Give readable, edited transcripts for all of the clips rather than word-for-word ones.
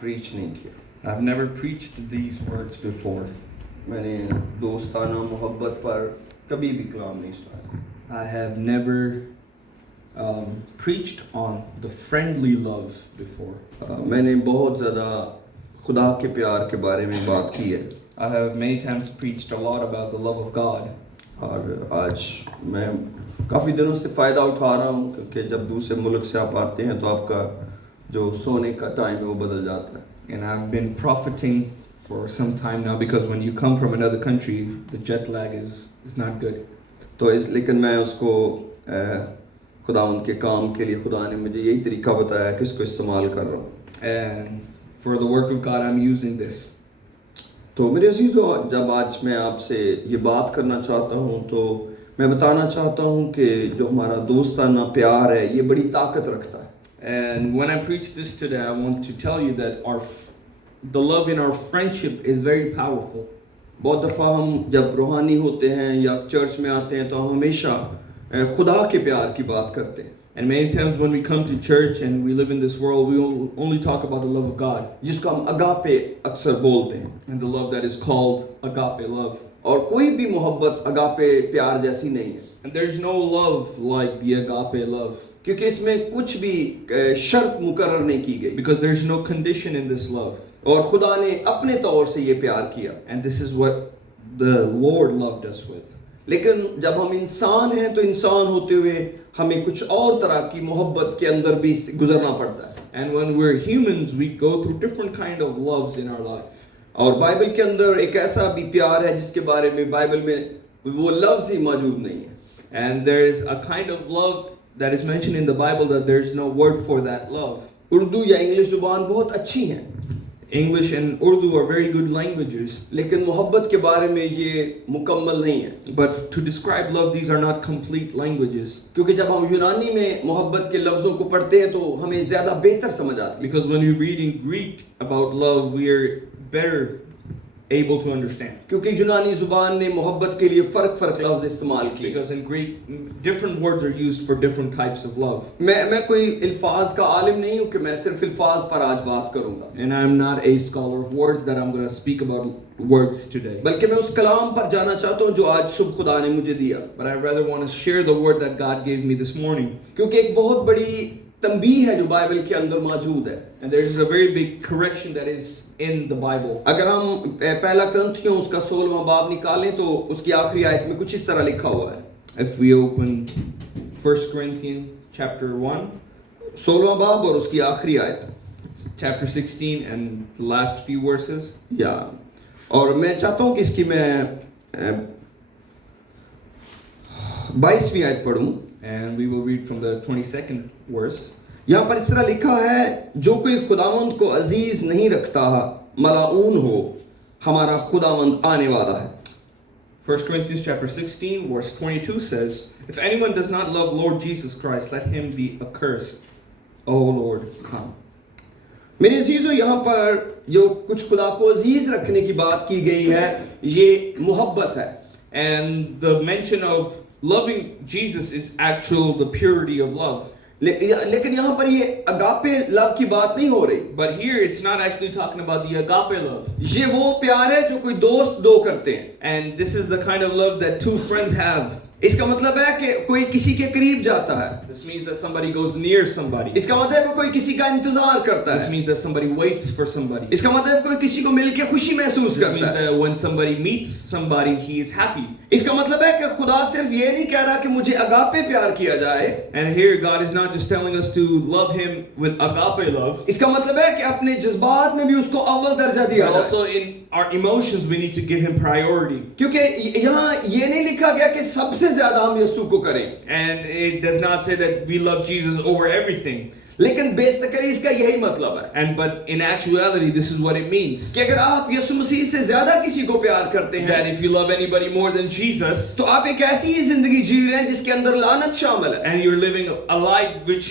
प्रीच नहीं किया। I've never preached these words before. मैंने दोस्ताना मोहब्बत पर कभी भी कलाम नहीं सुना। I have never preached on the friendly love before. मैंने बहुत ज़्यादा खुदा के प्यार के बारे में बात की है I have many times preached a lot about the love of God. और आज मैं काफ़ी दिनों से फ़ायदा उठा रहा हूँ क्योंकि जब दूसरे मुल्क से आप आते हैं तो आपका जो सोने का टाइम है वो बदल जाता है। And I've been profiting for some time now because when you come from another country, the jet lag is not good. तो लेकिन मैं उसको खुदा उनके काम के लिए खुदा ने मुझे यही तरीका बताया कि इसको इस्तेमाल कर रहा हूँ। And for the work of God, I'm using this. तो मेरे अज़ीज़ों, जब आज मैं आपसे ये बात करना चाहता हूँ तो मैं बताना चाहता हूँ कि जो हमारा दोस्ताना प्यार है ये बड़ी ताकत रखता है। And when I preach this today, I want to tell you that the love in our friendship is very powerful. बहुत दफ़ा हम जब रूहानी होते हैं या चर्च में आते हैं तो हम हमेशा खुदा के प्यार की बात करते हैं। And many times when we come to church and we live in this world, we only talk about the love of God. जिसको हम अगापे अक्सर बोलते हैं। And the love that is called agape love. और कोई भी मोहब्बत अगापे प्यार जैसी नहीं है। And there's no love like the agape love. क्योंकि इसमें कुछ भी शर्त मुकर्रर नहीं की गई। Because there's no condition in this love. और खुदा ने अपने तौर से ये प्यार किया। And this is what the Lord loved us with. लेकिन जब हम इंसान हैं तो इंसान होते हुए हमें कुछ और तरह की मोहब्बत के अंदर भी गुजरना पड़ता है। And when we're humans, we go through different kind of loves in our life. और बाइबल के अंदर एक ऐसा भी प्यार है जिसके बारे में बाइबल में वो लफ्ज़ ही मौजूद नहीं है। And there is a kind of love that is mentioned in the Bible that there is no word for that love. Urdu या इंग्लिश ज़ुबान बहुत अच्छी हैं। English and Urdu are very good languages. लेकिन मोहब्बत के बारे में ये मुकम्मल नहीं है। But to describe love, these are not complete languages. क्योंकि जब हम यूनानी में मोहब्बत के लफ्ज़ों को पढ़ते हैं तो हमें ज़्यादा बेहतर समझ आती है। Because when we read in Greek about love, we are better able to understand. क्योंकि यूनानी ज़ुबान ने मोहब्बत के लिए फ़र्क लफ्ज़ इस्तेमाल किए। Because in Greek, different words are used for different types of love. मैं कोई अल्फाज का आलिम नहीं हूँ कि मैं सिर्फ अल्फाज पर आज बात करूँगा। And I'm not a scholar of words that I'm going to speak about words today. बल्कि मैं उस कलाम पर जाना चाहता हूँ जो आज सुबह खुदा ने मुझे दिया। But I rather want to share the word that God gave me this morning. क्योंकि एक बहुत बड़ी तंबीह है जो बाइबल के अंदर मौजूद है। And there is a very big correction that is in the Bible. अगर हम पहला कुरिन्थियों उसका 16वां बाब निकालें तो उसकी आखिरी आयत में कुछ इस तरह लिखा हुआ है। If we open 1 Corinthians chapter 1, 16वां बाब और उसकी आखिरी आयत, chapter 16 and the last few verses. या और मैं चाहता हूँ कि इसकी मैं 22वीं आयत पढ़ूँ। And we will read from the 22nd verse. यहाँ पर इस तरह लिखा है, जो कोई खुदावंद को अजीज नहीं रखता मलाऊन हो, हमारा खुदावंद आने वाला है। 1 Corinthians chapter 16 verse 22 says, if anyone does not love Lord Jesus Christ, let him be accursed. O Lord, come. मेरे अजीजों, यहाँ पर जो कुछ खुदा को अजीज रखने की बात की गई है ये मोहब्बत है। And the mention of loving Jesus is actual the purity of love. लेकिन यहाँ पर ये अगापे लव की बात नहीं हो रही। But here it's not actually talking about the agape love. ये वो प्यार है जो कोई दोस्त दो करते हैं। And this is the kind of love that two friends have. इसका मतलब है कि कोई किसी के करीब जाता है। This means that somebody goes near somebody. इसका मतलब है कोई किसी का इंतजार करता है। This means that somebody waits for somebody. इसका मतलब कोई किसी को मिलके खुशी महसूस This करता means है। that when somebody meets somebody, he is happy. इसका मतलब है कि खुदा सिर्फ ये नहीं कह रहा कि मुझे अगापे प्यार किया जाए। And here God is not just telling us to love him with agape love. इसका मतलब है कि अपने जज्बात में भी उसको अव्वल दर्जा दिया But जाए। also in our emotions we need to give him priority. क्योंकि यहाँ ये नहीं लिखा गया कि सबसे ज्यादा हम यीशु को करें। And it does not say that we love Jesus over everything. लेकिन बेसिकली इसका यही मतलब है। But in actuality, this is what it means. कि अगर आप यीशु मसीह से ज्यादा किसी को प्यार करते हैं, That if you love anybody more than Jesus, तो आप एक ऐसी जिंदगी जी रहे हैं जिसके अंदर लानत शामिल है। and you're living a life which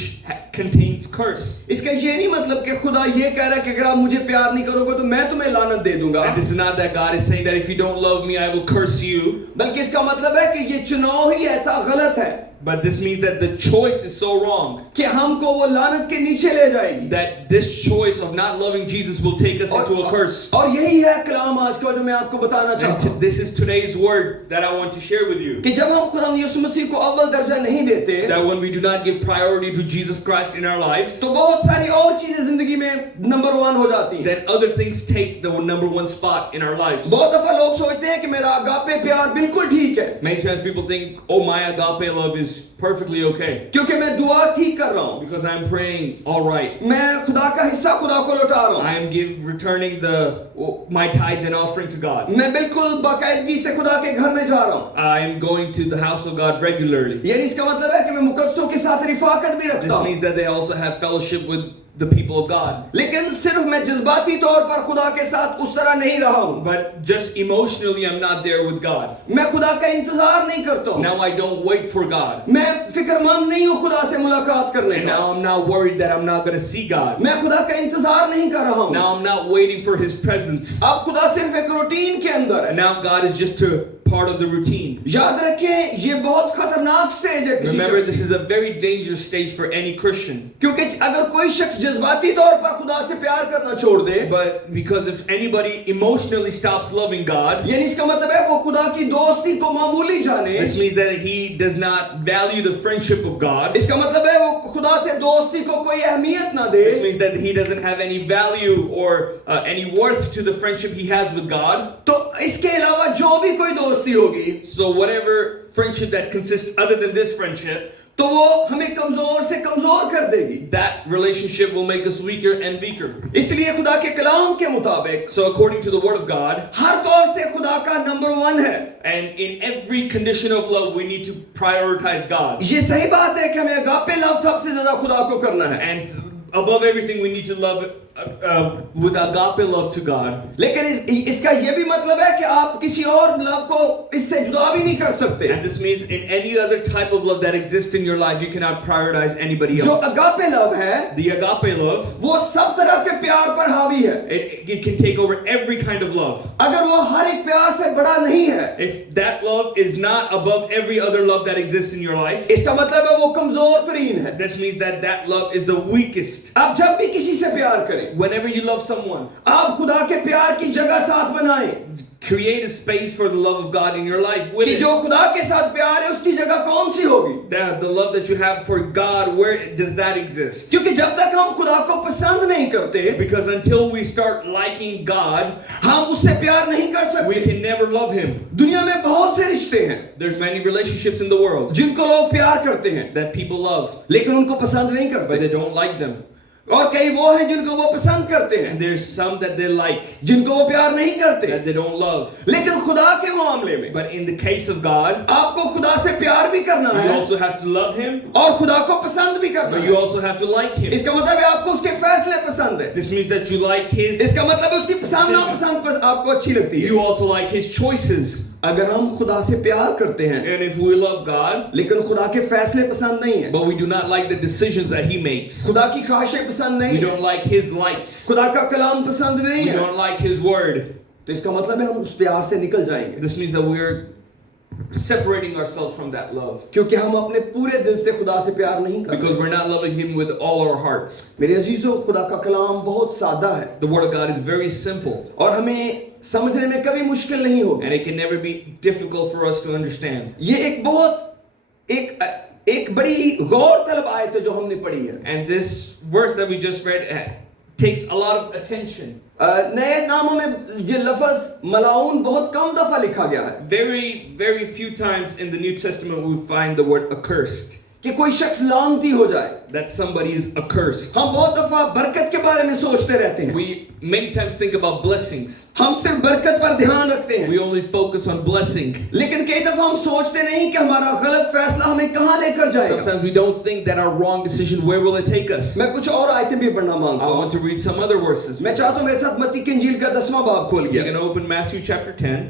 contains curse. इसका ये नहीं मतलब कि खुदा ये कह रहा है कि अगर आप मुझे प्यार नहीं करोगे तो मैं तुम्हें लानत दे दूंगा। And this is not that God is saying that if you don't love me, I will curse you. बल्कि इसका मतलब है कि ये चुनाव ही ऐसा गलत है But this means that the choice is so wrong कि हमको वो लानत के नीचे ले जाएगी। that this choice of not loving Jesus will take us into a curse. और यही है कलाम आज का जो मैं आपको बताना And चाहता हूँ this is today's word that I want to share with you. कि जब हम खुदा यीशु मसीह को अव्वल दर्जा नहीं देते That when we do not give priority to Jesus Christ in our lives, तो बहुत सारी और चीजें जिंदगी में नंबर 1 हो जाती हैं। then other things take the number one spot in our lives. बहुत दफा लोग सोचते हैं कि मेरा अगापे प्यार बिल्कुल ठीक है Many times people think, oh, my agape love is perfectly okay क्योंकि मैं दुआ ठीक कर रहा हूँ, because I'm praying all right. मैं खुदा का हिस्सा खुदा को लौटा रहा हूँ, I am returning my tithes and offering to God. मैं बिल्कुल बाकायदगी से खुदा के घर में जा रहा हूँ। I am going to the house of God regularly. यानी इसका मतलब है कि मैं मुकद्दसों के साथ रिफाकत भी रखता This हूँ, means that they also have fellowship with the people of God. लेकिन सिर्फ मैं जज्बाती तौर पर खुदा के साथ उस तरह नहीं रहा हूँ। But just emotionally, I'm not there with God. मैं खुदा का इंतजार नहीं करता हूँ, Now I don't wait for God. मैं फिक्रमंद नहीं हूँ खुदा से मुलाकात करने And का, now I'm not worried that I'm not going to see God. मैं खुदा का इंतजार नहीं कर रहा हूँ। Now I'm not waiting for His presence. अब खुदा सिर्फ एक रूटीन के अंदर है। And now God is just a part of the routine. याद रखें ये बहुत खतरनाक स्टेज है किसी Remember, शख्स this की। is a very dangerous stage for any Christian. क्योंकि अगर कोई शख्स जज्बाती तौर पर खुदा से प्यार करना छोड़ दे, But because if anybody emotionally stops loving God, यानी इसका मतलब है वो खुदा की दोस्ती को मामूली जाने, this means that he does not value the friendship of God. इसका मतलब है वो खुदा से दोस्ती को कोई अहमियत ना दे, This means that he doesn't have any value or any worth to the friendship he has with God. तो इसके अलावा जो भी कोई दोस्ती होगी So whatever friendship that consists other than this friendship, तो वो हमें कमजोर से कमजोर कर देगी। that relationship will make us weaker and weaker. इसलिए खुदा के कलाम के मुताबिक So according to the word of God, हर तौर से खुदा का नंबर 1 है। and in every condition of love, we need to prioritize God. ये सही बात है कि हमें अगापे लव सबसे ज्यादा खुदा को करना है, And above everything, we need to love with agape love to God. लेकिन इसका ये भी मतलब है कि आप किसी और लव को इससे जुदा भी नहीं कर सकते। And this means in any other type of love that exists in your life, you cannot prioritize anybody जो else. अगापे लव है The agape love, वो सब तरह के प्यार पर हावी है। it can take over every kind of love. अगर वो हर एक प्यार से बड़ा नहीं है, If that love is not above every other love that exists in your life, इसका मतलब है वो कमजोर तरीन है। this means that that love is the weakest. आप जब भी किसी से प्यार करें, Whenever you love someone, आप खुदा के प्यार की जगह साथ बनाएं create a space for the love of God in your life with कि it. जो खुदा के साथ प्यार है उसकी जगह कौन सी होगी, The love that you have for God, where does that exist? क्योंकि जब तक हम खुदा को पसंद नहीं करते, Because until we start liking God, हम उससे प्यार नहीं कर we सकते। can never love Him. दुनिया में बहुत से रिश्ते हैं There's many relationships in the world जिनको लोग प्यार करते हैं, that people love, लेकिन उनको पसंद नहीं but करते, they don't like them. और कई वो हैं जिनको वो पसंद करते हैं, And there's some that they like, जिनको वो प्यार नहीं करते। that they don't love. लेकिन खुदा के मामले में But in the case of God, आपको खुदा से प्यार भी करना you है also have to love Him, और खुदा को पसंद भी करना but है। you also have to like Him. इसका मतलब है आपको उसके फैसले पसंद है, This means that you like His, इसका मतलब है उसकी पसंद नापसंद आपको अच्छी लगती है। you also like His choices. अगर हम खुदा से प्यार करते हैं And if we love God, लेकिन खुदा के फैसले पसंद नहीं है, but we do not like the decisions that He makes, खुदा की ख्वाहिशें पसंद नहीं we है, don't like His likes, खुदा का कलाम पसंद नहीं we है, don't like His word, तो इसका मतलब है हम उस प्यार से निकल जाएंगे, this means that we're separating ourselves from that love. क्योंकि हम अपने पूरे दिल से खुदा से प्यार नहीं करते। Because we're not loving Him with all our hearts. मेरे अजीजों, खुदा का कलाम बहुत सादा है The Word of God is very simple, और हमें समझने में कभी मुश्किल नहीं होगी। and it can never be difficult for us to understand. ये एक बड़ी गौर तलब आयत है जो हमने पढ़ी है। And this verse that we just read takes a lot of attention. नए नामों में ये लफ्ज मलाउन बहुत कम दफा लिखा गया है Very, very few times in the New Testament we find the word accursed, कि कोई शख्स लानती हो जाए। that somebody is accursed. हम बहुत दफा बरकत के बारे में सोचते रहते हैं, We many times think about blessings. हम सिर्फ बरकत पर ध्यान रखते हैं, We only focus on blessing. लेकिन कई दफा हम सोचते नहीं कि हमारा गलत फैसला हमें कहां लेकर जाएगा। Sometimes we don't think that our wrong decision, where will it take us? मैं कुछ और आयतें भी पढ़ना मांगता I हूं। want to read some other verses. मैं चाहता हूं मेरे साथ मत्ती की इंजील का 10वां बाब खोल You गया can open Matthew chapter 10,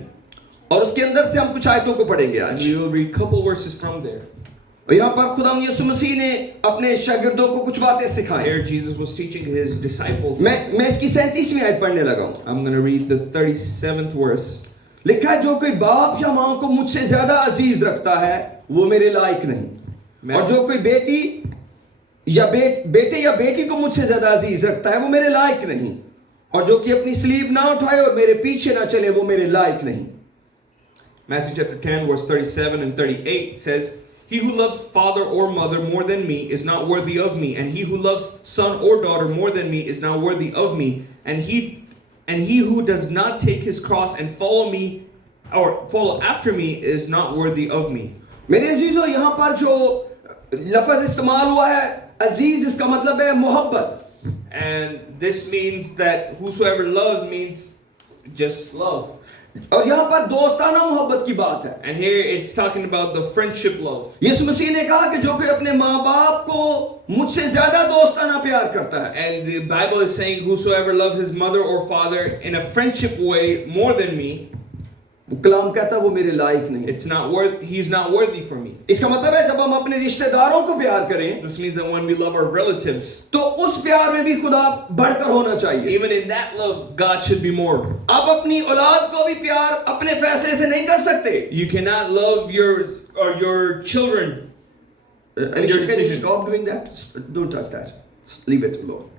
और उसके अंदर से हम कुछ आयतों को पढ़ेंगे and आज। we will read a couple verses from there. और यहाँ पर खुदा यीशु मसीह ने अपने शागिर्दों को कुछ बातें सिखाई। Here Jesus was teaching His disciples. मैं इसकी 37वीं आयत पढ़ने लगा हूं। I'm going to read the 37th verse. लिखा है, जो कोई बाप या मां को मुझसे ज्यादा अजीज रखता है वो मेरे लायक नहीं, और जो कोई बेटी या बेटे या बेटी को मुझसे ज्यादा अजीज रखता है वो मेरे लायक नहीं, और जो कि अपनी स्लीब ना उठाए और मेरे पीछे ना चले वो मेरे लायक नहीं। Matthew chapter 10 verse 37 and 38 says, he who loves father or mother more than me is not worthy of me, and he who loves son or daughter more than me is not worthy of me, and he who does not take his cross and follow me or follow after me is not worthy of me. मेरे अजीजों, यहाँ पर जो लफ्ज इस्तेमाल हुआ है अजीज, इसका मतलब है मोहब्बत। And this means that whosoever loves means just love. और यहाँ पर दोस्ताना मोहब्बत की बात है। And here it's talking about the friendship love. यीशु मसीह ने कहा कि जो कोई अपने माँ बाप को मुझसे ज्यादा दोस्ताना प्यार करता है, And the Bible is saying whosoever loves his mother or father in a friendship way more than me, वो कलाम कहता है वो मेरे लायक नहीं। he's not worthy for me. इसका मतलब है जब हम अपने रिश्तेदारों को प्यार करें This means that when we love our relatives, तो उस प्यार में भी खुदा बढ़कर होना चाहिए। even in that love, God should be more. आप अपनी औलाद को भी प्यार अपने फैसले से नहीं कर सकते। You cannot love your children. Alicia, Your can you decision. stop doing that? Don't touch that. Leave it alone.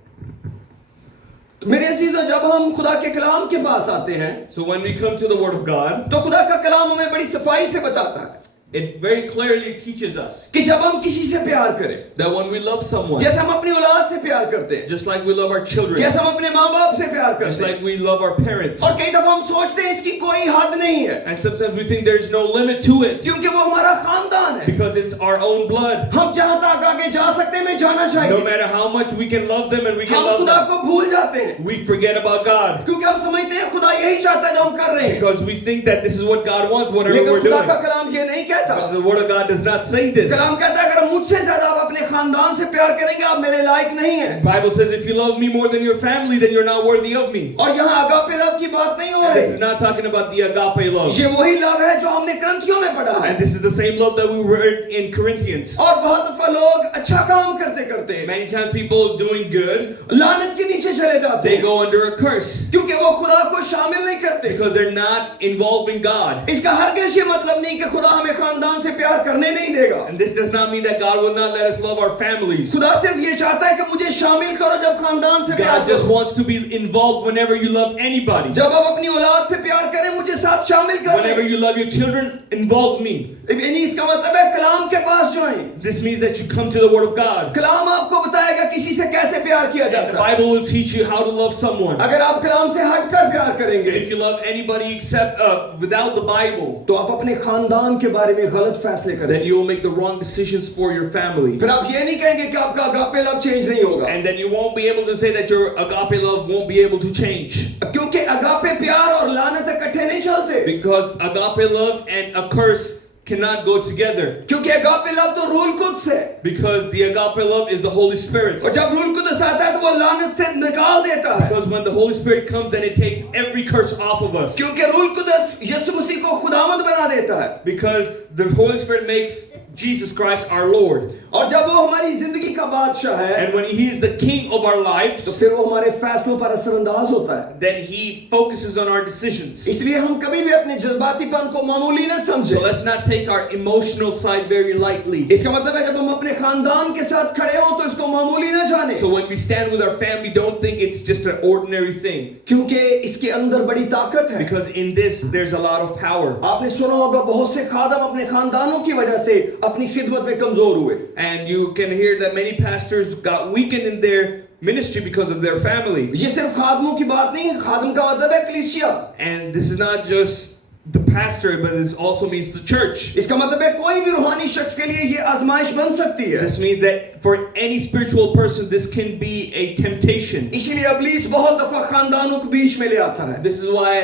मेरे अजीजों, जब हम खुदा के कलाम के पास आते हैं So when we come to the Word of God, तो खुदा का कलाम हमें बड़ी सफाई से बताता है it very clearly teaches us कि जब हम किसी से प्यार करें, that when we love someone, जैसे हम अपनी औलाद से प्यार करते हैं, just like we love our children, जैसे हम अपने माँ बाप से प्यार just करते हैं, like we love our parents, और कई दफा हम सोचते हैं इसकी कोई हद नहीं है, and sometimes we think there's no limit to it क्योंकि वो हमारा खानदान है। because it's our own blood. हम जहाँ तक आगे जा सकते हैं में जाना No चाहिए, matter how much we can love them and we can हम love खुदा them, को भूल जाते हैं we forget about God क्योंकि हम समझते हैं खुदा यही चाहता है जो हम कर रहे हैं, because we think that this is what God wants, whatever लेकिन we're खुदा doing. का कलाम ये नहीं कहता। But the Word of God does not say this. कलाम कहता है अगर मुझसे ज्यादा आप अपने खानदान से प्यार करेंगे आप मेरे लायक नहीं है। The Bible says if you love me more than your family, then you're not worthy of me. और यहाँ अगापे लव की बात नहीं हो And this is रही, not talking about the agape love. ये वही लव है जो हमने ग्रंथियों में पढ़ा है। And this is the same love that we read in Corinthians. और बहुत दफा लोग अच्छा काम करते करते Many times people doing good, लानत के नीचे चले जाते they हैं go under a curse क्योंकि वो खुदा को शामिल नहीं करते। because they're not involving God. इसका हरगिज़ ये मतलब नहीं कि खुदा हमें खानदान से प्यार करने नहीं देगा। And this does not mean that God will not let us love our families. खुदा सिर्फ ये चाहता है कि मुझे शामिल करो जब खानदान से प्यार God just करो। wants to be involved whenever you love anybody. जब आप अपनी औलाद से प्यार करें मुझे साथ शामिल Whenever करें। you love your children, involve me. यानी इसका मतलब है कलाम के पास जाएं। This means that you come to the Word of God. कलाम आपको बताएगा किसी से कैसे प्यार किया And the जाता है। Bible will teach you how to love someone. अगर आप कलाम से हटकर प्यार And करेंगे if you love anybody except without the Bible, तो आप अपने खानदान के बारे में गलत फैसले then करेंगे। you will make the wrong decisions for your family. फिर आप ये नहीं कहेंगे कि आपका अगापे लव चेंज नहीं होगा, And then you won't be able to say that your agape love won't be able to change. क्योंकि अगापे प्यार और लानत इकट्ठे नहीं चलते। Because agape love and a curse cannot go together. क्योंकि अगापे लव तो रूल कुद्स है, Because the agape love is the Holy Spirit. और जब रूल कुद्स आता है तो वो लानत से निकाल देता है। Because when the Holy Spirit comes, then it takes every curse off of us. क्योंकि रूल कुद्स यीशु मसीह को खुदावंद बना देता है, Because the Holy Spirit makes Jesus Christ our Lord. और जब वो हमारी जिंदगी का बादशाह है And when He is the King of our तो lives, फिर वो हमारे फैसलों पर असरअंदाज होता है। then He focuses on our decisions. इसलिए हम कभी भी अपने जज्बातीपन को मामूली न So समझें। let's not take our emotional side very lightly. इसका मतलब है जब हम अपने खानदान के साथ खड़े हों तो इसको मामूली न जाने, So when we stand with our family, don't think it's just an ordinary thing. क्योंकि इसके अंदर बड़ी ताकत है। Because in this, there's a lot of power. आपने सुना होगा बहुत से खादम अपने खानदानों की वजह से अपनी खिदमत में कमजोर हुए। And you can hear that many pastors got weakened in their ministry because of their family. ये सिर्फ खादमों की बात नहीं है, खादम का मतलब है कलीसिया। And this is not just the pastor, but it also means the church. इसका मतलब है कोई भी रूहानी शख्स के लिए ये आजमाइश बन सकती है। This means that for any spiritual person, this can be a temptation. इसीलिए इब्लीस बहुत दफा खानदानों के बीच में ले आता है। This is why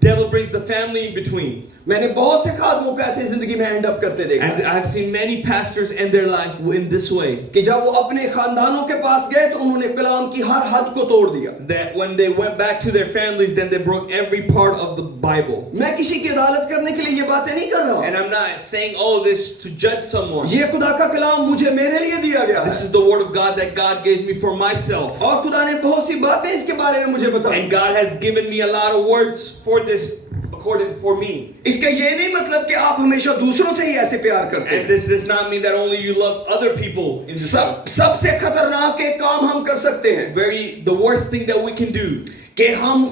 devil brings the family in between. मैंने बहुत से खादमों को ऐसे जिंदगी में एंड अप करते देखा And है I've seen many pastors end their life in this way. कि जब वो अपने खानदानों के पास गए तो उन्होंने कलाम की हर हद को तोड़ दिया। That when they went back to their families, then they broke every part of the Bible. मैं किसी की अदालत करने के लिए ये बातें नहीं कर रहा। And I'm not saying all this to judge someone. ये खुदा का कलाम मुझे मेरे लिए दिया गया This है is the word of God that God gave me for myself. और खुदा ने बहुत सी बातें इसके बारे में मुझे बताई। And God has given me a lot of words for this according for me. इसका ये नहीं मतलब कि आप हमेशा दूसरों से ही ऐसे प्यार करते And हैं। this does not mean that only you love other people in this world. सबसे खतरनाक एक काम हम कर सकते हैं The worst thing that we can do, कि हम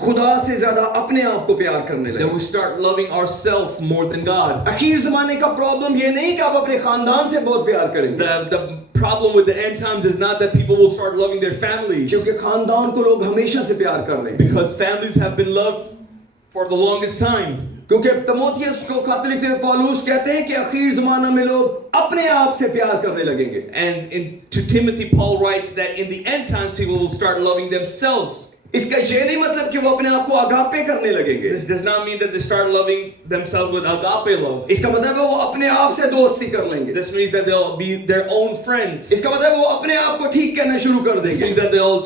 खुदा से ज्यादा अपने आप को प्यार करने that लगे। we start loving ourselves more than God. अखीर जमाने का प्रॉब्लम ये नहीं कि आप अपने खानदान से बहुत प्यार करेंगे, The problem with the end times is not that people will start loving their families, क्योंकि खानदान को लोग हमेशा से प्यार कर रहे हैं। because families have been loved for the longest time. क्योंकि तमोथियस को खत लिखते हुए पौलुस कहते हैं कि अखीर जमाना में लोग अपने आप से प्यार करने लगेंगे। And to Timothy, Paul writes that in the end times people will start loving themselves. इसका ये नहीं मतलब कि वो अपने आप को अगापे करने लगेंगे। This does not mean that they start loving themselves with agape love. इसका मतलब है वो अपने आप से दोस्ती कर लेंगे। This means that they'll be their own friends. इसका मतलब है वो अपने आप को ठीक करना शुरू कर This देंगे। means that they'll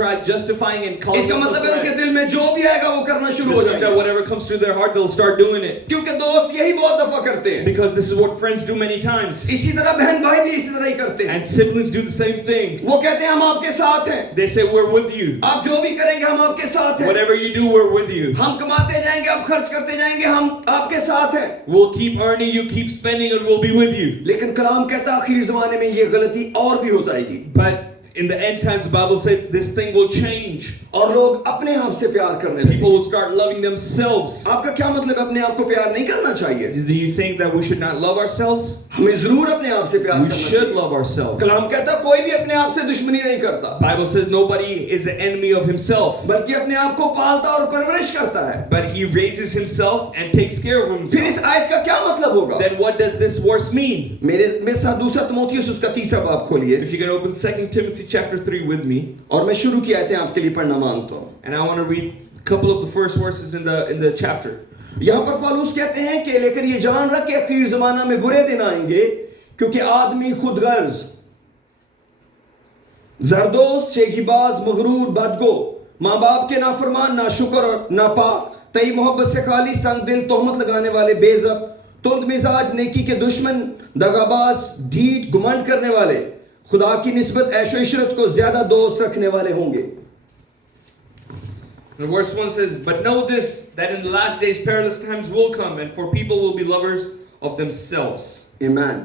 try justifying and calling इसका मतलब है themselves उनके right. दिल में जो भी आएगा वो करना शुरू हो This means that जाएंगे, whatever comes to their heart, they'll start doing it. क्योंकि दोस्त यही बहुत दफा करते हैं। Because this is what friends do many times. इसी तरह बहन भाई भी इसी तरह ही करते हैं। And siblings do the same thing. वो कहते हैं हम आपके साथ हैं, They say, we're with you. आप जो भी करेंगे हम आपके साथ हैं, Whatever you do, we're with you. हम कमाते जाएंगे, आप खर्च करते जाएंगे, हम आपके साथ हैं। We'll keep earning, you keep spending, and we'll be with you. लेकिन कलाम कहता है आखिर जमाने में ये गलती और भी हो जाएगी But in the end times, the Bible said this thing will change. और लोग अपने आप से प्यार करने लगेंगे। People will start loving themselves. आपका क्या मतलब है अपने आप को प्यार नहीं करना चाहिए? Do you think that we should not love ourselves? हमें जरूर अपने आप से प्यार We करना should चाहिए। love ourselves. कलाम कहता है कोई भी अपने आप से दुश्मनी नहीं करता, Bible says nobody is an enemy of himself, बल्कि अपने आप को पालता और परवरिश करता है। but he raises himself and takes care of फिर himself. इस आयत का क्या मतलब होगा? Then what does this verse mean? मेरे साथ दूसरा तिमोथियुस उसका तीसरा बाब खोलिए If you can open 2 Timothy chapter 3 with me, और मैं शुरू की आयतें आपके लिए पढ़ना मांगता हूँ। and I want to read a couple of the first verses in the chapter. यहाँ पर पौलुस कहते हैं कि लेकिन ये जान रख के आखिर जमाना में बुरे दिन आएंगे, क्योंकि आदमी खुदगर्ज, जरदोज, शेखीबाज, मगरूर, बदगो, माँ बाप के नाफरमान, नाशुक्र और नापाक, तई मोहब्बत से खाली, संग दिल, तोहमत लगाने वाले, बेइज्जत, तुंद मिजाज, नेकी के दुश्मन, दगाबाज, ढीठ, घमंड करने वाले, खुदा की निस्बत ऐशो इशरत को ज्यादा दोस्त रखने वाले होंगे। And verse 1 says, "But know this, that in the last days perilous times will come, and for people will be lovers of themselves." Amen.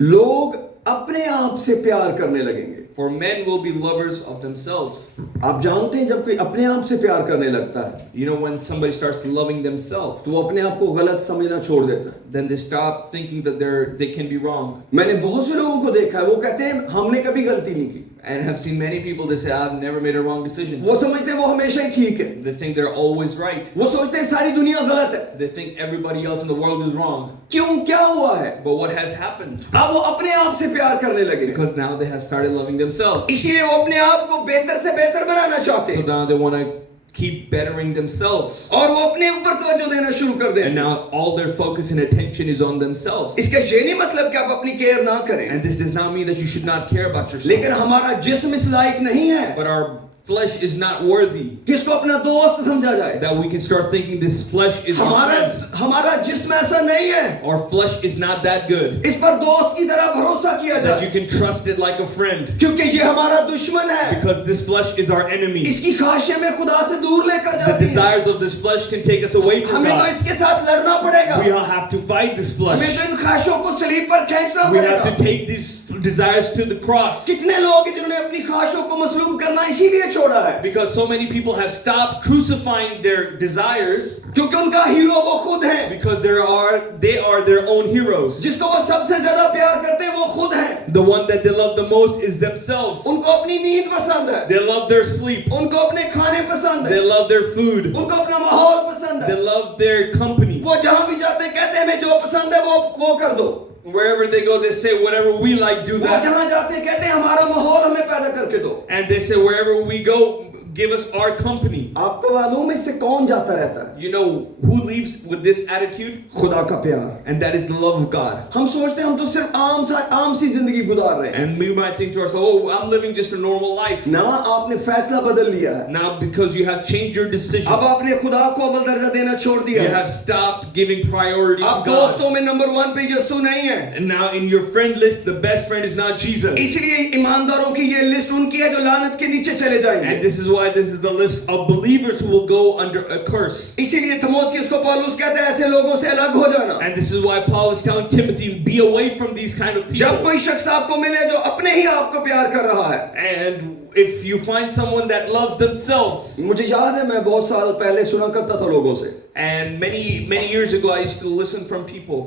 लोग अपने आप से प्यार करने लगेंगे। For men will be lovers of themselves. आप जानते हैं जब कोई अपने आप से प्यार करने लगता है You know, when somebody starts loving themselves, तो वो अपने आप को गलत समझना छोड़ देता है। then they stop thinking that they can be wrong. मैंने बहुत से लोगों को देखा है, वो कहते हैं हमने कभी गलती नहीं की। And have seen many people, they say, "I've never made a wrong decision." वो समझते हैं वो हमेशा ही ठीक है। They think they're always right. वो सोचते हैं सारी दुनिया गलत है। They think everybody else in the world is wrong. क्यों, क्या हुआ है? But what has happened? अब वो अपने आप से प्यार करने लगे, Because now they have started loving themselves. इसीलिए वो अपने आप को बेहतर से बेहतर बनाना चाहते So हैं now they want to keep bettering themselves. और वो अपने ऊपर तवज्जो देना शुरू कर देते And हैं। now all their focus and attention is on themselves. इसका ये नहीं मतलब कि आप अपनी केयर ना करें, And this does not mean that you should not care about yourself. लेकिन हमारा जिस्म इस लायक नहीं है But our flesh is not worthy कि इसको अपना दोस्त समझा जाए। that we can start thinking this flesh is our friend. हमारा जिस्म ऐसा नहीं है Our flesh is not that good इस पर दोस्त की तरह भरोसा किया that you जाए, can trust it like a friend. क्योंकि ये हमारा दुश्मन है। Because this flesh is our enemy. इसकी ख्वाहिशें में खुदा से दूर लेकर The जाती हैं। desires of this flesh can take us away from हमें तो God. इसके साथ लड़ना पड़ेगा, We all have to fight this हमें flesh. तो इन ख्वाहिशों को सलीब पर खींचना We have to पड़ेगा। take these desires to the cross. कितने लोग हैं जिन्होंने अपनी ख्वाहिशों को मसलूब करना इसीलिए छोड़ा है, Because so many people have stopped crucifying their desires क्योंकि उनका हीरो वो खुद है। because they are their own heroes. जिसको वो सबसे ज्यादा प्यार करते हैं वो खुद है। The one that they love the most is themselves. उनको अपनी नींद पसंद है, They love their sleep. उनको अपने खाने पसंद है, They love their food. उनको अपना माहौल पसंद है। They love their company. वो जहां भी जाते हैं कहते हैं हमें जो पसंद है वो कर दो। Wherever they go, they say, whatever we like, do वो that. जहां जाते हैं कहते हैं हमारा माहौल हमें पैदा करके दो। And they say, wherever we go, give us our company. आपको मालूम है इससे कौन जाता रहता है? You know who leaves with this attitude? खुदा का प्यार। And that is the love of God. हम सोचते हैं हम तो सिर्फ आम सी जिंदगी गुजार रहे हैं। And we might think to ourselves, oh, I'm living just a normal life. ना, आपने फैसला बदल लिया है। Now, because you have changed your decision, अब आपने खुदा को अव्वल दर्जा देना छोड़ दिया you है। have stopped giving priority to अब God. दोस्तों में नंबर 1 पे यीशु नहीं है। And now in your friend list, the best friend is not Jesus. इसलिए ईमानदारों की ये लिस्ट उनकी है जो लानत के नीचे चले And जाएंगे। this is why why this is the list of believers who will go under a curse. इसीलिए तीमुथियुस को पौलुस कहता है ऐसे लोगों से अलग हो जाना। And this is why Paul is telling Timothy, be away from these kind of जब people. कोई शख्स आपको मिले जो अपने ही आप को प्यार कर रहा है, And if you find someone that loves themselves, मुझे याद है मैं बहुत साल पहले सुना करता था लोगों से। and many years ago I used to listen from people,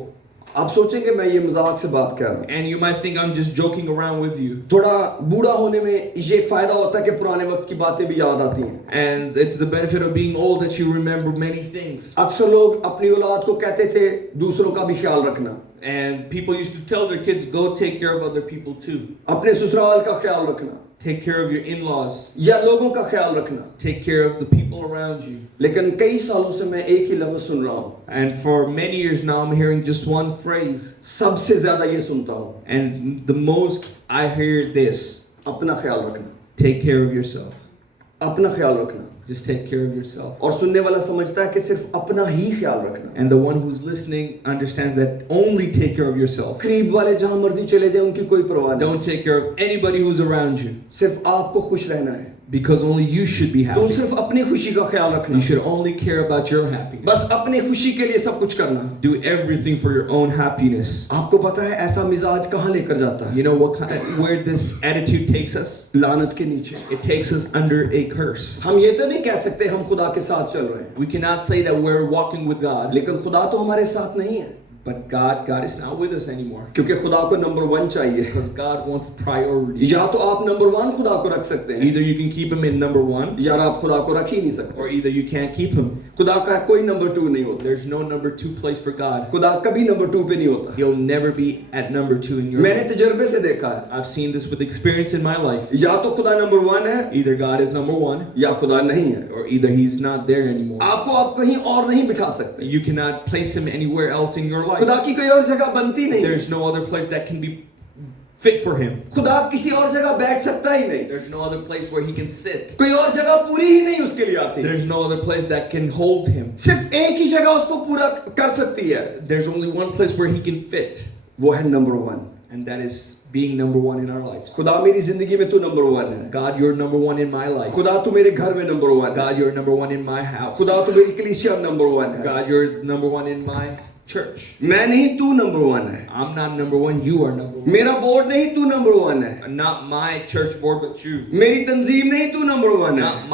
आप सोचेंगे मैं ये मजाक से बात कर रहा हूँ। and you might think I'm just joking around with you. थोड़ा बूढ़ा होने में ये फायदा होता है कि पुराने वक्त की बातें भी याद आती हैं। And it's the benefit of being old that you remember many things. अक्सर लोग अपनी औलाद को कहते थे दूसरों का भी ख्याल रखना, And people used to tell their kids, go take care of other people too. अपने ससुराल का ख्याल रखना, Take care of your in-laws. या लोगों का ख्याल रखना। Take care of the people around you. लेकिन कई सालों से मैं एक ही लफ्ज सुन रहा हूँ, And for many years now I'm hearing just one phrase. सबसे ज्यादा ये सुनता हूँ, And the most I hear this, अपना ख्याल रखना, take care of yourself. अपना ख्याल रखना। Just take care of yourself. और सुनने वाला समझता है कि सिर्फ अपना ही ख्याल रखना। And the one who's listening understands that only take care of yourself. करीब वाले जहां मर्जी चले जाए उनकी कोई परवाह नहीं, Don't take care of anybody who's around you, सिर्फ आपको खुश रहना है। because only you should be तो happy. सिर्फ अपनी खुशी का ख्याल रखना, You should only care about your happiness. बस अपनी खुशी के लिए सब कुछ करना। Do everything for your own happiness. आपको पता है ऐसा मिजाज कहाँ लेकर जाता है? You know where this attitude takes us? लानत के नीचे। It takes us under a curse. हम ये तो नहीं कह सकते हम खुदा के साथ चल रहे हैं, We cannot say that we're walking with God, लेकिन खुदा तो हमारे साथ नहीं है, but God is not with us anymore. क्योंकि खुदा को नंबर 1 चाहिए। Because God wants priority. या तो आप नंबर 1 खुदा को रख सकते हैं, Either you can keep him in number 1, या आप खुदा को रख ही नहीं सकते। or either you can't keep him. खुदा का कोई नंबर 2 नहीं होता, There's no number 2 place for God. खुदा कभी नंबर 2 पे नहीं होता। He'll never be at number 2 in your मैंने life. तजर्बे से देखा है, I've seen this with experience in my life. या तो खुदा नंबर 1 है Either God is number 1, या खुदा नहीं है। or either he's not there anymore. आपको आप कहीं और नहीं बिठा सकते, You cannot place him anywhere else in your life. खुदा की कोई और जगह बनती नहीं, There's no other place that can be fit for him. खुदा किसी और जगह बैठ सकता ही नहीं, There's no other place where he can sit. कोई और जगह पूरी ही नहीं उसके लिए आती, There's no other place that can hold him. सिर्फ एक ही जगह उसको पूरा कर सकती है, There's only one place where he can fit, वो है नंबर 1। and that is being number 1 in our lives. खुदा मेरी जिंदगी में तू नंबर 1 है, God, you're number 1 in my life. खुदा तू मेरे घर में नंबर 1 है, God, you're number 1 in my house. खुदा तू मेरी कलीसिया में नंबर 1 है, God, you're number 1 in my church. मैं नहीं तू नंबर 1 है, I'm not number 1, you are number 1. मेरा बोर्ड नहीं तू नंबर 1 है, Not my church board, but you. मेरी तंजीम नहीं तू नंबर 1 है। Not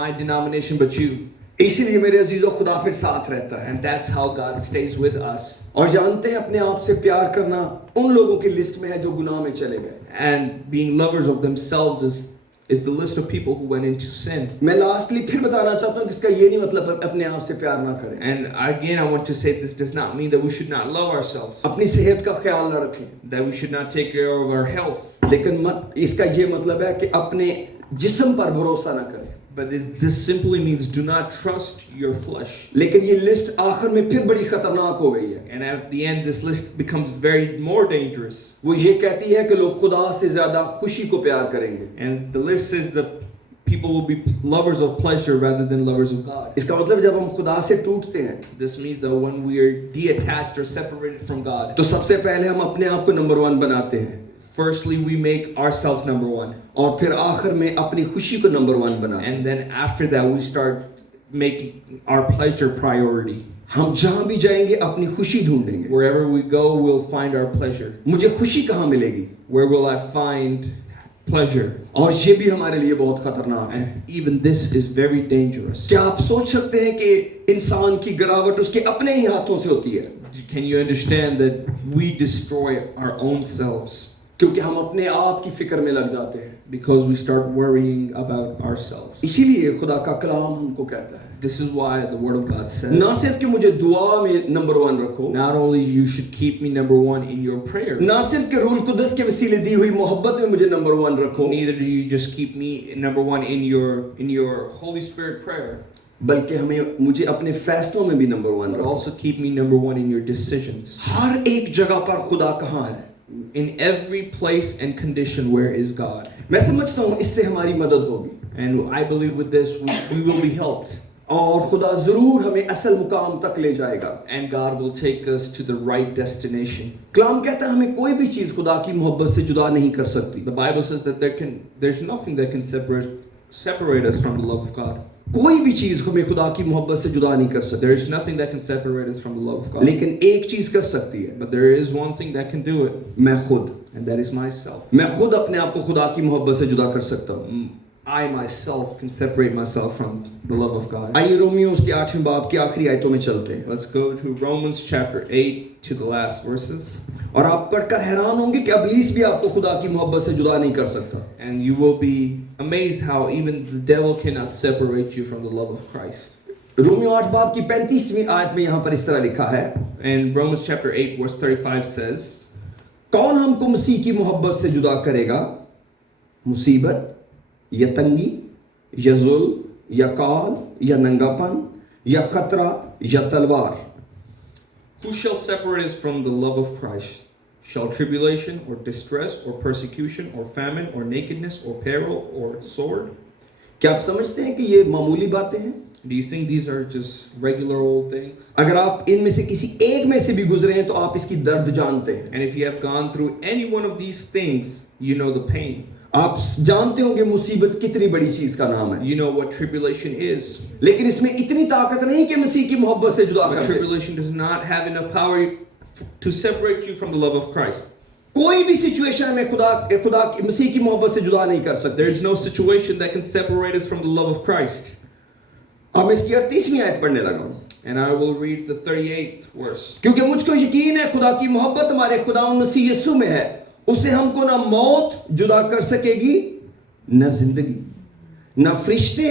my denomination, but you. इसीलिए मेरे अजीजों खुदा फिर साथ रहता है। And that's how God stays with us. और जानते हैं अपने आप से प्यार करना उन लोगों की लिस्ट में है जो गुनाह में चले गए। And being lovers of themselves is the list of people who went into sin. मैं लास्टली फिर बताना चाहता हूँ कि इसका ये नहीं मतलब अपने आप से प्यार ना करें, And again, I want to say this does not mean that we should not love ourselves, अपनी सेहत का ख्याल ना रखें, that we should not take care of our health. लेकिन मत इसका ये मतलब है कि अपने जिस्म पर भरोसा ना करें। But this simply means do not trust your flesh. लेकिन ये लिस्ट आखिर में फिर बड़ी खतरनाक हो गई है। And at the end, this list becomes very more dangerous. वो ये कहती है कि लोग खुदा से ज्यादा खुशी को प्यार करेंगे। And the list says that people will be lovers of pleasure rather than lovers of God. इसका मतलब जब हम खुदा से टूटते हैं This means that when we are detached or separated from God, तो सबसे पहले हम अपने आप को नंबर 1 बनाते हैं, firstly we make ourselves number 1. और फिर आखिर में अपनी खुशी को नंबर 1 बनाते हैं। And then after that, we start making our pleasure priority. हम जहां भी जाएंगे अपनी खुशी ढूंढेंगे। Wherever we go, we'll find our pleasure. मुझे खुशी कहाँ मिलेगी? Where will I find pleasure? और ये भी हमारे लिए बहुत खतरनाक है। And even this is very dangerous. क्या आप सोच सकते हैं कि इंसान की गिरावट उसके अपने ही हाथों से होती है? Can you understand that we destroy our own selves क्योंकि हम अपने आप की फिक्र में लग जाते हैं। because we start worrying about ourselves? इसीलिए खुदा का कलाम हमको कहता है This is why the Word of God says, ना सिर्फ कि मुझे दुआ में नंबर 1 रखो, not only you should keep me number 1 in your prayer, ना सिर्फ कि रूल कुदस के वसीले दी हुई मोहब्बत में मुझे नंबर 1 रखो, neither do you just keep me number 1 in your Holy Spirit prayer, बल्कि हमें मुझे अपने फैसलों में भी नंबर 1 but रखो। also keep me number 1 in your decisions. हर एक जगह पर खुदा कहाँ है? In every place and condition, where is God? मैं समझता हूँ इससे हमारी मदद होगी And I believe with this we will be helped, और खुदा जरूर हमें असल मुकाम तक ले जाएगा। and God will take us to the right destination. कलाम कहता है हमें कोई भी चीज खुदा की मोहब्बत से जुदा नहीं कर सकती। The Bible says that there's nothing that can separate separate us from the love of God. कोई भी चीज हमें खुदा की मोहब्बत से जुदा नहीं कर सकती, There is nothing that can separate us from the love of God. लेकिन एक चीज कर सकती है, But there is one thing that can do it, मैं खुद and that is myself. मैं खुद अपने आप को खुदा की मोहब्बत से जुदा कर सकता हूँ। I myself can separate myself from the love of God. आइए रोमियो उसके 8वें बाब की आखिरी आयतों में चलते हैं, Let's go to Romans chapter 8 to the last verses. और आप पढ़कर हैरान होंगे कि इब्लीस भी आपको खुदा की मोहब्बत से जुदा नहीं कर सकता। And you will be amazed how even the devil cannot separate you from the love of Christ. Romeo 8 बाब की 35वीं आयत में यहाँ पर इस तरह लिखा है, And Romans chapter 8 verse 35 says, कौन हमको मसीह की मोहब्बत से जुदा करेगा? मुसीबत या तंगी या जुल्म या काल या नंगापन या खतरा या तलवार? Who shall separate us from the love of Christ? Shall tribulation or distress or persecution or famine or nakedness or peril or sword? क्या आप समझते हैं कि ये मामूली बातें हैं? Do you think these are just regular old things? अगर आप इनमें से किसी एक में से भी गुजरे हैं तो आप इसकी दर्द जानते हैं। And if you have gone through any one of these things, you know the pain. आप जानते होंगे मुसीबत कितनी बड़ी चीज का नाम है, You know what tribulation is. लेकिन इसमें इतनी ताकत नहीं कि मसीह की मोहब्बत से जुदा But कर दे। tribulation does not have enough power to separate you from the love of Christ. कोई भी सिचुएशन में खुदा मसीह की मोहब्बत से जुदा नहीं कर सकते। There is no situation that can separate us from the love of Christ. अब मैं इसकी 38वीं आयत पढ़ने लगा हूँ, And I will read the 38th verse. क्योंकि मुझको यकीन है खुदा की मोहब्बत हमारे खुदा मसीह यीशु में है, उससे हमको ना मौत जुदा कर सकेगी, न जिंदगी, न फरिश्ते,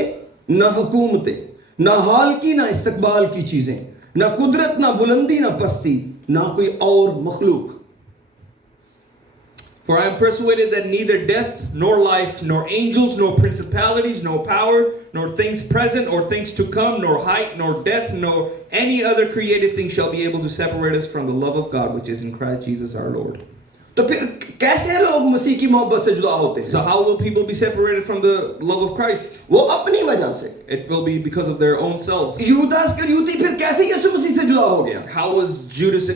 न हुकूमतें, न हाल की ना इस्तकबाल की चीजें, न कुदरत, न बुलंदी, न पस्ती, न कोई और मखलूक। For I am persuaded that neither death, nor life, nor angels, nor principalities, nor power, nor things present, or things to come, nor height, nor depth, nor any other created thing shall be able to separate us from the love of God which is in Christ Jesus our Lord. तो फिर कैसे लोग मसीह की मोहब्बत से जुदा होते So हैं? how will people be separated from the love of Christ? वो अपनी वजह से। It will be because of their own selves. यूदा इस्करियोती फिर कैसे यीशु मसीह से जुदा हो गया? How was Judas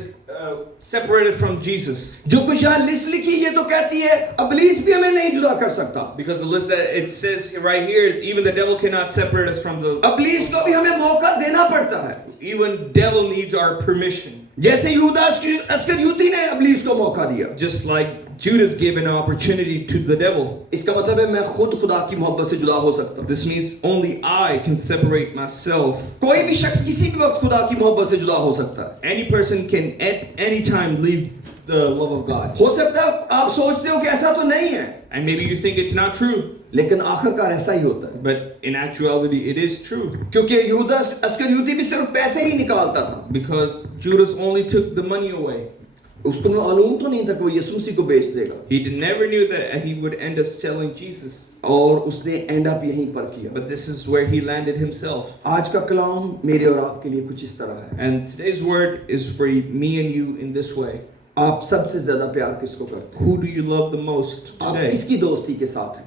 separated from Jesus? जो कुछ यहाँ लिस्ट लिखी ये तो कहती है इब्लीस भी हमें नहीं जुदा कर सकता, Because the list that it says right here, even the devil cannot separate us from the. इब्लीस को भी हमें मौका देना पड़ता है। Even devil needs our permission. जैसे यूदा इस्करियोती ने इब्लीस को मौका दिया। Just like Judas gave an opportunity to the devil. इसका मतलब है मैं खुद खुदा की मोहब्बत से जुदा हो सकता हूँ। This means only I can separate myself. कोई भी शख्स किसी भी वक्त खुदा की मोहब्बत से जुदा हो सकता है। Any person can at any time leave the love of God. हो सकता है आप सोचते हो कि ऐसा तो नहीं है, And maybe you think it's not true, लेकिन आखिरकार ऐसा ही होता है, but in actuality it is true. क्योंकि यूदा इस्करियोती भी सिर्फ पैसे ही निकालता था। Because Judas only took the money away. उसको मालूम तो नहीं था कि वो यीशु मसीह को बेच देगा, He never knew that he would end up selling Jesus. और उसने एंड अप यहीं पर किया। But this is where he landed himself. आज का कलाम मेरे और आपके लिए कुछ इस तरह है। And today's word is for me and you in this way. आप सबसे ज्यादा प्यार किसको करते हैं? Who do you love the most आप today? किसकी दोस्ती के साथ हैं?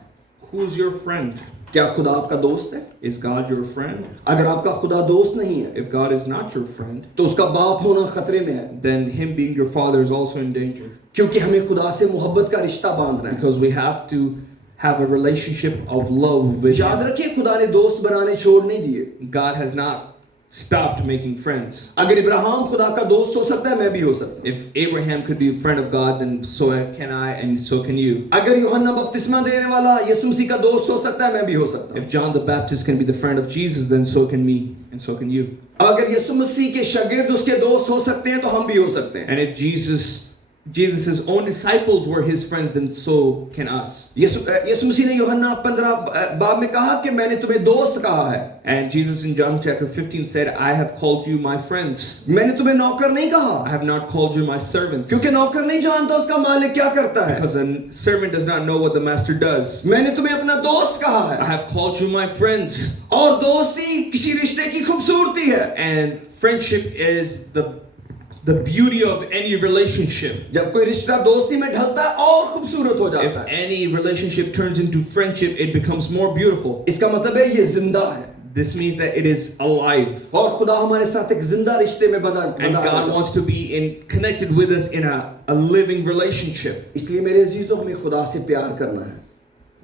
Who's your friend? क्या खुदा आपका दोस्त है? Is God your friend? अगर आपका खुदा दोस्त नहीं है If God is not your friend, तो उसका बाप होना खतरे में है, then him being your father is also in danger. क्योंकि हमें खुदा से मोहब्बत का रिश्ता बांधना है। Because we have to have a relationship of love with याद him. रखिए खुदा ने दोस्त बनाने छोड़ नहीं दिए। God has not stopped making friends. अगर इब्राहिम खुदा का दोस्त हो सकता है, मैं भी हो सकता हूँ। If Abraham could be a friend of God, then so can I and so can you. अगर यूहन्ना बपतिस्मा देने वाला यीशु मसीह का दोस्त हो सकता है, मैं भी हो सकता हूँ। If John the Baptist can be the friend of Jesus, then so can me and so can you. अगर यीशु मसीह के शागिर्द उसके दोस्त हो सकते हैं तो हम भी हो सकते हैं। And if Jesus' own disciples were his friends, then so can us. यीशु मसीह ने यूहन्ना 15 बाब में कहा कि मैंने तुम्हें दोस्त कहा है। And Jesus in John chapter 15 said, I have called you my friends. मैंने तुम्हें नौकर नहीं कहा, I have not called you my servants. क्योंकि नौकर नहीं जानता उसका मालिक क्या करता है। Because a servant does not know what the master does. मैंने तुम्हें अपना दोस्त कहा I है, have called you my friends. और दोस्ती किसी रिश्ते की खूबसूरती है। And friendship is the beauty of any relationship. जब कोई रिश्ता दोस्ती में ढलता है और खूबसूरत हो If जाता है। any relationship turns into friendship, it becomes more beautiful. इसका मतलब है ये जिंदा है, This means that it is alive. और खुदा हमारे साथ एक जिंदा रिश्ते में बंधा And है। God wants to be connected with us in a living relationship. इसलिए मेरे अजीजों हमें खुदा से प्यार करना है।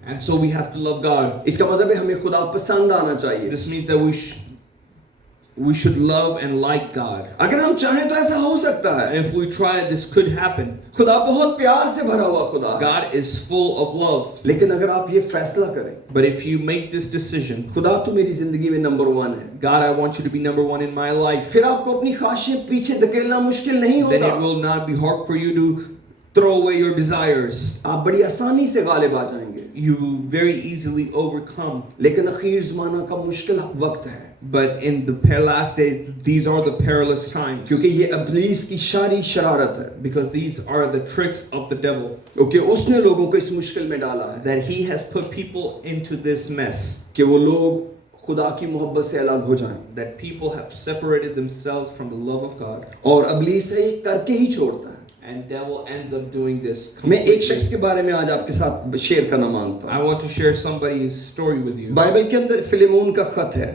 And so we have to love God. इसका मतलब है हमें खुदा पसंद आना चाहिए. This means that we should love and like God. अगर हम चाहें तो ऐसा हो सकता है. And if we try it, this could happen. खुदा बहुत प्यार से भरा हुआ खुदा है. God is full of love. लेकिन अगर आप ये फैसला करें, But if you make this decision, खुदा तो मेरी जिंदगी में नंबर 1 है, God, I want you to be number one in my life, फिर आपको अपनी ख्वाहिशें पीछे धकेलना मुश्किल नहीं then होगा. it will not be hard for you to throw away your desires. आप बड़ी आसानी से गालिब आ जाएंगे. You will very easily overcome. लेकिन आखिर ज़माना का मुश्किल वक्त है, But in the last days, these are the perilous times. क्योंकि ये इब्लीस की सारी शरारत है. Because these are the tricks of the devil. क्योंकि उसने लोगों को इस मुश्किल में डाला है That he has put people into this mess. कि वो लोग खुदा की मोहब्बत से अलग हो जाएं. That people have separated themselves from the love of God. और इब्लीस ये करके ही छोड़ता है. And devil ends up doing this. मैं एक शख्स के बारे में आज आपके साथ शेयर करना मांगता I हूँ. want to share somebody's story with you. Bible के अंदर फिलेमोन का खत है.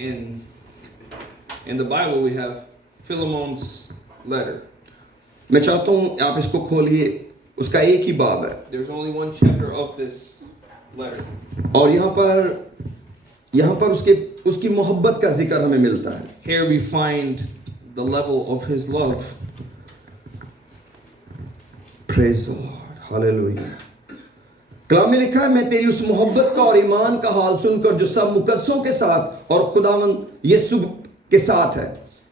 In the Bible, we have Philemon's letter. मैं चाहता हूँ आप इसको खोलिए. उसका एक ही बाब है There's only one chapter of this letter. और यहाँ पर उसकी मोहब्बत का जिक्र हमें मिलता है. Here we find the level of his love. Praise the Lord. Hallelujah. कलाम में लिखा है, मैं तेरी उस मोहब्बत का और ईमान का हाल सुनकर जो सब मुकद्दसों के साथ और खुदावंद यीशु के साथ है.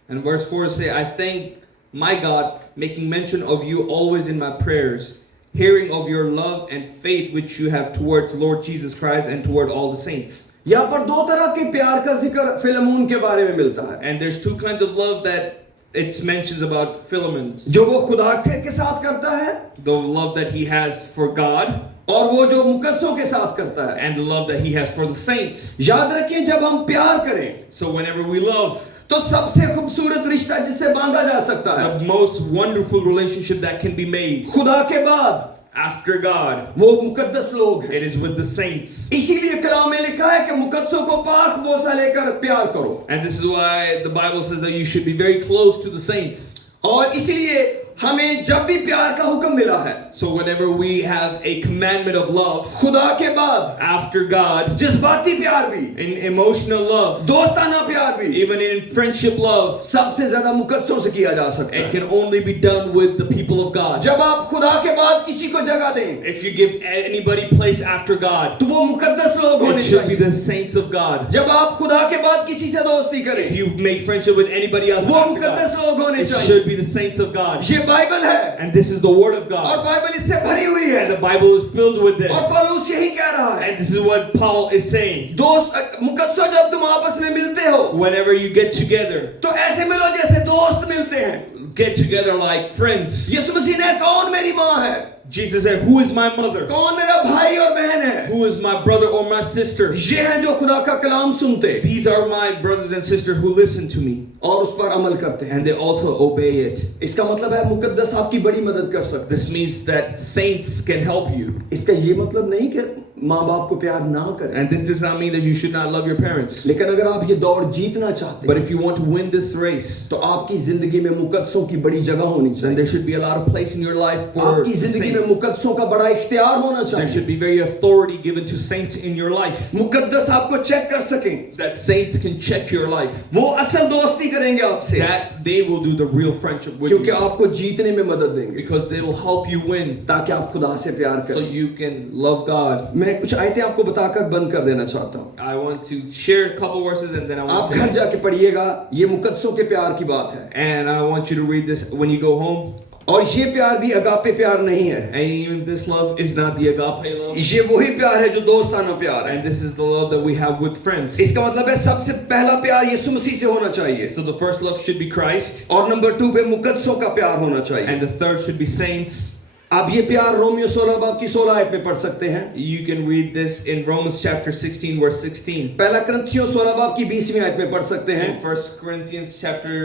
And verse 4 say, I thank my God, making mention of you always in my prayers, hearing of your love and faith which you have towards Lord Jesus Christ and toward all the saints. यहाँ पर दो तरह के प्यार का जिक्र फिलेमोन के बारे में मिलता है. And there's two kinds of love that it mentions about Philemon. जो वो खुदा के साथ करता है The love that he has for God और वो जो मुकद्दसों के साथ करता है. and the love that he has for the saints. याद रखिए, जब हम प्यार करें So whenever we love, तो सबसे खूबसूरत रिश्ता जिससे बांधा जा सकता है the most wonderful relationship that can be made खुदा के बाद after God, वो मुकद्दस लोग हैं. it is with the saints. इसीलिए कलाम में लिखा है कि मुकद्दसों को पाक बोसा लेकर प्यार करो. And this is why the Bible says that you should be very close to the saints. और इसीलिए हमें जब भी प्यार का हुक्म मिला है, So whenever we have a commandment of love, खुदा के बाद after God, जज्बाती प्यार भी, in emotional love, दोस्ताना प्यार भी, even in friendship love, सबसे ज्यादा मुकद्दसों से किया जा सकता it है. can only be done with the people of God. जब आप खुदा के बाद किसी को जगह दें If you give anybody place after God, तो वो मुकद्दस लोग it होने should be चाहिए. the saints of God. जब आप खुदा के बाद किसी से दोस्ती If करें you make friendship with anybody else वो after मुकद्दस God, लोग होने it चाहिए. should be the saints of God. ये बाइबल है And this is the word of और God. बाइबल इससे भरी हुई है And the Bible is filled with this. और पौलुस यही कह रहा है. And this is what Paul is saying. दोस्त मुकद्दसों, जब तुम आपस में मिलते हो Whenever you get together, तो ऐसे मिलो जैसे दोस्त मिलते हैं. get together like friends. यीशु मसीह ने कौन मेरी माँ है, Jesus said, who is my mother? कौन मेरा भाई और बहन है, Who is my brother or my sister? ये हैं जो खुदा का कलाम सुनते These are my brothers and sisters who listen to me. और उस पर अमल करते हैं. And they also obey it. इसका मतलब है मुकद्दस आपकी बड़ी मदद कर सकते This means that saints can help you. हैं. इसका ये मतलब नहीं कि माँ बाप को प्यार ना करें, And this does not mean that you should not love your parents. लेकिन अगर आप ये दौड़ जीतना चाहते But हैं if you want to win this race, तो आपकी जिंदगी में मुकद्दसों की बड़ी जगह होनी then चाहिए. there should be a lot of place in your life for आपकी the जिंदगी में saints. मुकद्दसों का बड़ा इख्तियार होना There should चाहिए. be very authority given to saints in your life. मुकद्दस आपको चेक कर सकें, That saints can check your life. वो असल दोस्ती करेंगे आपसे, That they will do the real friendship with क्योंकि you. आपको जीतने में मदद देंगे Because they will help you win. ताकि आप खुदा से प्यार So करें. you can love God. मैं कुछ आयतें आपको बताकर बंद कर देना चाहता हूँ. I want to share a couple verses and then I आप want घर to जाके पढ़िएगा, ये मुकद्दसों के प्यार की बात है. and I want you to read this when you go home. और ये प्यार भी अगापे प्यार नहीं है. And even this love is not the agape love. ये वही प्यार है जो दोस्ताना प्यार है. And this is the love that we have with friends. इसका मतलब है सबसे पहला प्यार यीशु मसीह से होना चाहिए. So the first love should be Christ. और नंबर 2 पे मुकद्दसों का प्यार होना चाहिए. And the third should be saints. आप ये प्यार रोमियो 16 बाब की 16 आयत में पढ़ सकते हैं. You can read this in Romans chapter 16 verse 16. पहला करंथियों 16 बाब की 20वीं आयत में पढ़ सकते हैं. In 1 Corinthians chapter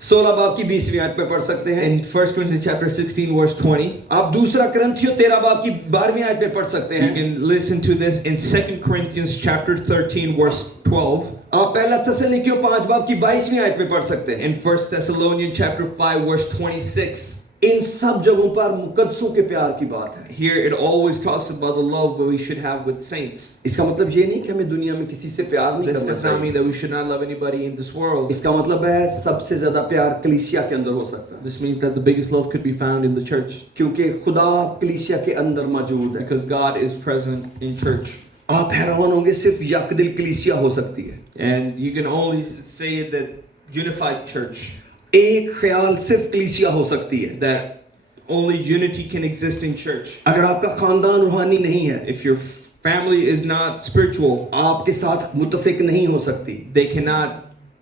16 बाब की 20वीं आयत में पढ़ सकते हैं. in 1 Corinthians chapter 16 verse 20. आप दूसरा करंथियों 13 बाब की 12वीं आयत में पढ़ सकते You हैं. can listen to this in 2 Corinthians chapter 13 verse 12. आप पहला थिस्सलुनीकियों 5 बाब की 22वीं आयत में पढ़ सकते हैं. In 1 Thessalonians chapter 5 verse 26. इन सब जगहों पर मुकद्दसों के प्यार की बात है। Here it always talks about the love that we should have with saints. इसका मतलब ये नहीं कि हमें दुनिया में किसी से प्यार नहीं This करना does not चाहिए। mean that we should not love anybody in this world. इसका मतलब है सबसे ज्यादा प्यार कलीसिया के अंदर हो सकता है, This means that the biggest love could be found in the church क्योंकि खुदा कलीसिया के अंदर मौजूद है। because God is present in church. आप हैरान होंगे, सिर्फ यकदिल कलीसिया हो सकती है। And you can only say that unified church, एक ख्याल सिर्फ कलीसिया हो सकती है। that only unity can exist in church. अगर आपका खानदान रूहानी नहीं है, If your family is not spiritual, आपके साथ मुत्तफिक नहीं हो सकती। they cannot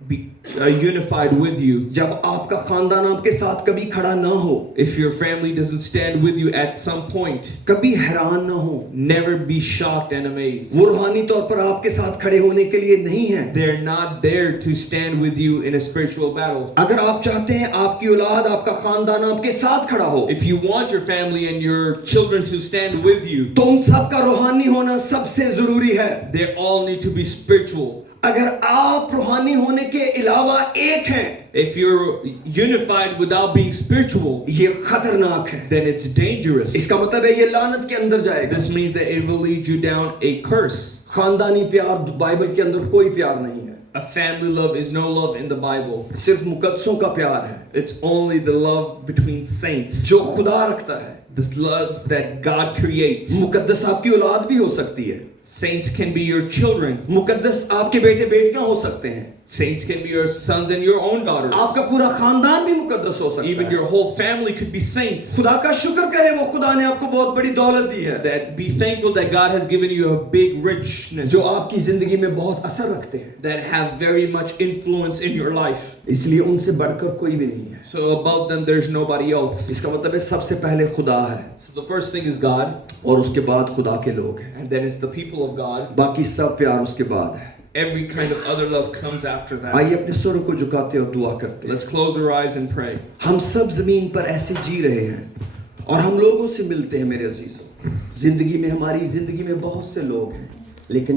be unified with you. जब आपका खानदान आपके साथ कभी खड़ा ना हो, If your family doesn't stand with you at some point, कभी हैरान ना हो, never be shocked and amazed. वो रूहानी तौर पर आपके साथ खड़े होने के लिए नहीं है। They're not there to stand with you in a spiritual battle. अगर आप चाहते हैं आपकी औलाद, आपका खानदान आपके साथ खड़ा हो, If you want your family and your children to stand with you, तो उन सब का रूहानी होना सबसे जरूरी है। they all need to be spiritual. अगर आप रूहानी होने के अलावा एक हैं, If you're unified without being spiritual, ये खतरनाक है। then it's dangerous. इसका मतलब है ये लानत के अंदर जाएगा। This means that it will lead you down a curse. खानदानी प्यार बाइबल के अंदर कोई प्यार नहीं है, A family love is no love in the Bible. सिर्फ मुकद्दसों का प्यार है, It's only the love between saints. जो खुदा रखता है। This love that God creates. मुकद्दस आपकी औलाद भी हो सकती है, Saints can be your children. मुकद्दस आपके बेटे बेटियां हो सकते हैं, Saints can be your sons and your own daughters. आपका पूरा खानदान भी मुकद्दस हो सकता Even है। your whole family could be saints. खुदा का शुक्र करे, वो खुदा ने आपको बहुत बड़ी दौलत दी है, That be thankful that God has given you a big richness जो आपकी जिंदगी में बहुत असर रखते हैं। that have very much influence in your life. इसलिए उनसे बढ़कर कोई भी नहीं है। So above them there's nobody else. इसका मतलब है सबसे पहले खुदा है, So the first thing is God, और उसके बाद खुदा के लोग हैं, and then it's the people of God. बाकी सब प्यार उसके बाद है। Every kind of other love comes after that. आइए अपने स्वरों को झुकाते और दुआ करते हैं। Let's close our eyes and pray. हम सब जमीन पर ऐसे जी रहे हैं और हम लोगों से मिलते हैं मेरे अजीजों। जिंदगी में, हमारी जिंदगी में बहुत से लोग हैं, लेकिन